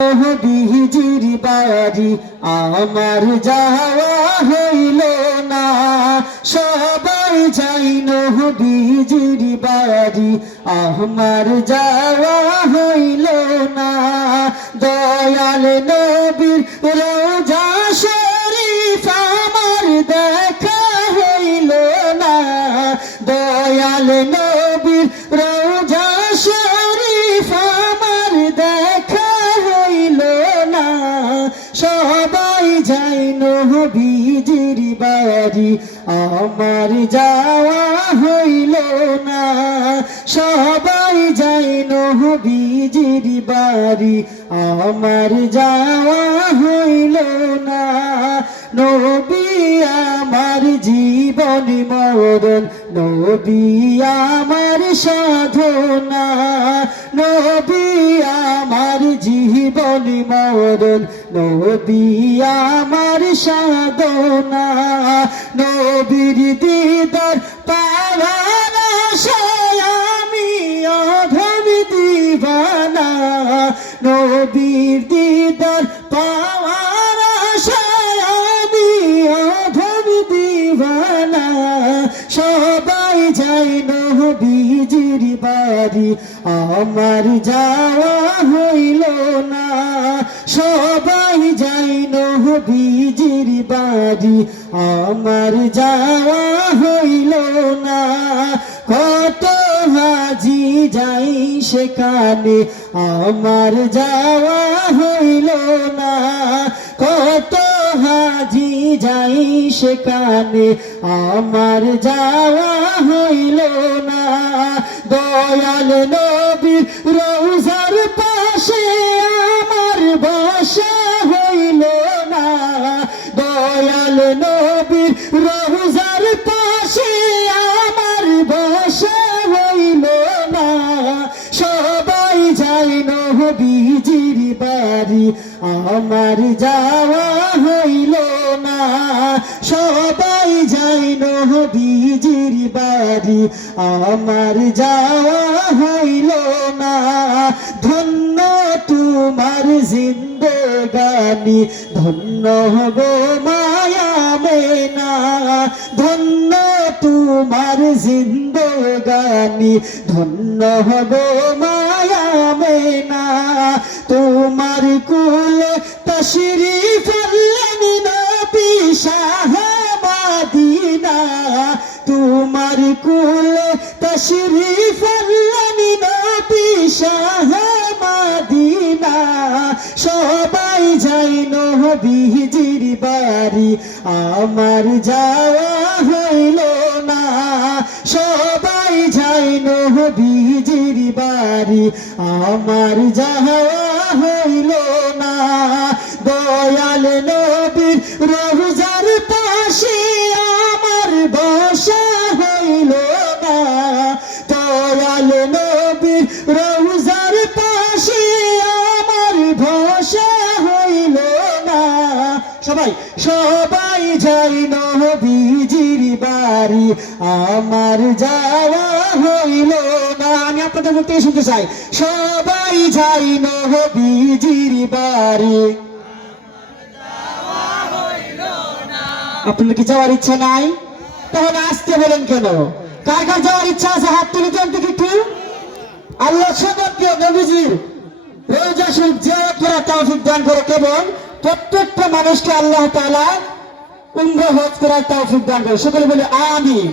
নবীজির বাড়ি আমার যাওয়া হইল না, সবাই যাই নবীজির বাড়ি আমার যাওয়া হইল না। দয়াল নবীর রোজা শরীফ আমার দেখা হইল না, দয়াল নবীর রোজা শরীফ আমার দেখা হইল না। সবাই যাই নবীজির বাড়ি আমার যাওয়া হইল না, সবাই যাই নবীজির বাড়ি আমার যাওয়া হইল না। নবী আমার জীবন মরণ, নবী আমার সাধনা, নবী আমার জীবন মরণ, নবী আমার সাধনা। নবীর দিদার পাওয়ার আশায় আমি অধম দিবানা, নবীর দিদার পাওয়ার আশায় আমি অধম দিবানা। সবাই যাই নবীজির বাড়ি আমার যাওয়া হইল না, সবাই যাই নবীজির বাড়ি আমার যাওয়া হইল না। কত হাজি যাই সেখানে আমার যাওয়া হইল না, কত হাজি যাই সেখানে আমার যাওয়া হইল না। দয়াল নবীর রওজার পাশে আমার বসা হইল না, দয়াল নবীর রওজার পাশে আমার বসা হইল না। সবাই যাই নবীজির বাড়ি আমার যাওয়া হইল না, সবাই যাই নবীজির বাড়ি আমার যাওয়া হইল না। ধন্য তোমার জিন্দেগানি, ধন্য গো মায়া মেনা, ধন্য তোমার জিন্দেগানি, ধন্য গো মায়া মেনা। তোমার কুলে তশরিফ আনলেন নবী শাহ মদিনা, তোমার কুলে তশরিফ আনলেন নবী শাহ মদিনা। সবাই যাই নবীজির বাড়ি আমার যাওয়া হইল না, সবাই যাই নবীজির বাড়ি আমার যাওয়া হইল না। দয়াল নবীর রওজার পাশে আমার বসা হইল না, দয়াল নবীর রওজার পাশে আমার বসা হইল না। সবাই সবাই যাই নবীজির বাড়ি আমার যাওয়া হইল না। আমি আপনাদের মুখ থেকে শুনতে চাই, সবাই যাই নবীজির বাড়ি। আপনাদের কি যাওয়ার ইচ্ছা নাই? তাহলে আসতে বলেন কেন? কার কার যাওয়ার ইচ্ছা আছে হাত তুলে দেন দেখি একটু। আল্লাহ সবাইকে নবীজির রওজা শরীফ জিয়ারত করার তৌফিক দান করে, কেবল প্রত্যেকটা মানুষকে আল্লাহ তাআলা উমরা হজ করার তৌফিক দান করে। সকলে বলে আমিন।